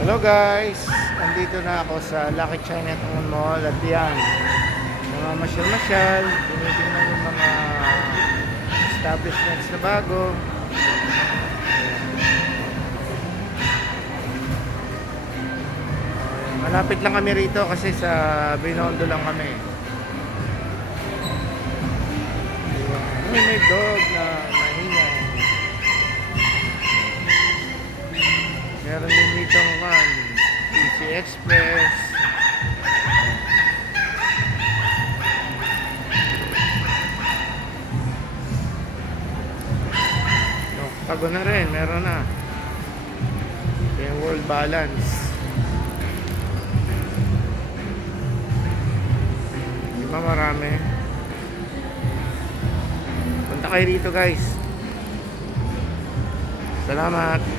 Hello guys! Andito na ako sa Lucky Chinatown Mall at yan. Namamasyal-masyal. Tinitingnan yung mga establishments na bago. Malapit lang kami rito kasi sa Binondo lang kami. Ayan. Ay, may dog na maingay. Meron din dito kan, PC Express. No, Tago na rin, meron na. Yung World Balance. Di ba marami? Punta kayo rito guys. Salamat.